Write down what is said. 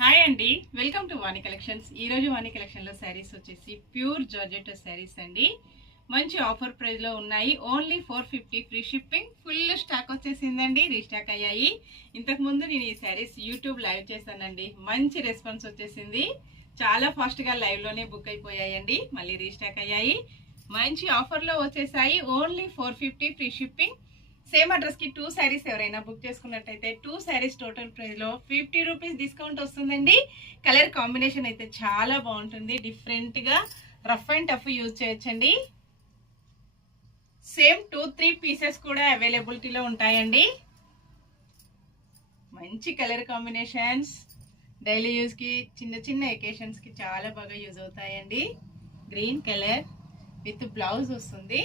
Hi అండి, welcome to Vani collections. ఈ రోజు వాణి కలెక్షన్ లో శారీస్ వచ్చేసి ప్యూర్ జార్జెట్ శారీస్ అండి. మంచి ఆఫర్ ప్రైస్ లో ఉన్నాయి. Only 450 free shipping. Full stock వచ్చేసిందండి, రీస్టాక్ అయ్యాయి. ఇంతకు ముందు నేను ఈ శారీస్ యూట్యూబ్ లైవ్ చేశానండి, మంచి రెస్పాన్స్ వచ్చేసింది. చాలా ఫాస్ట్ గా లైవ్ లోనే బుక్ అయిపోయాయండి, మళ్ళీ రీస్టాక్ అయ్యాయి. మంచి ఆఫర్ లో వచ్చేసాయి. Only 450 free shipping. Same address కి 2 శారీస్ ఎవరైనా బుక్ చేసుకున్నట్టయితే 2 శారీస్ టోటల్ ప్రైస్ లో 50 రూపీస్ డిస్కౌంట్ వస్తుందండి. కలర్ కాంబినేషన్ అయితే చాలా బాగుంటుంది, డిఫరెంట్ గా రఫ్ అండ్ టఫ్ యూజ్ చేయొచ్చండి. సేమ్ 2-3 పీసెస్ కూడా అవైలబిలిటీలో ఉంటాయండి. మంచి కలర్ కాంబినేషన్స్, డైలీ యూజ్ కి చిన్న చిన్న ఎకేషన్స్ కి చాలా బాగా యూజ్ అవుతాయండి. గ్రీన్ కలర్ విత్ బ్లౌజ్ వస్తుంది.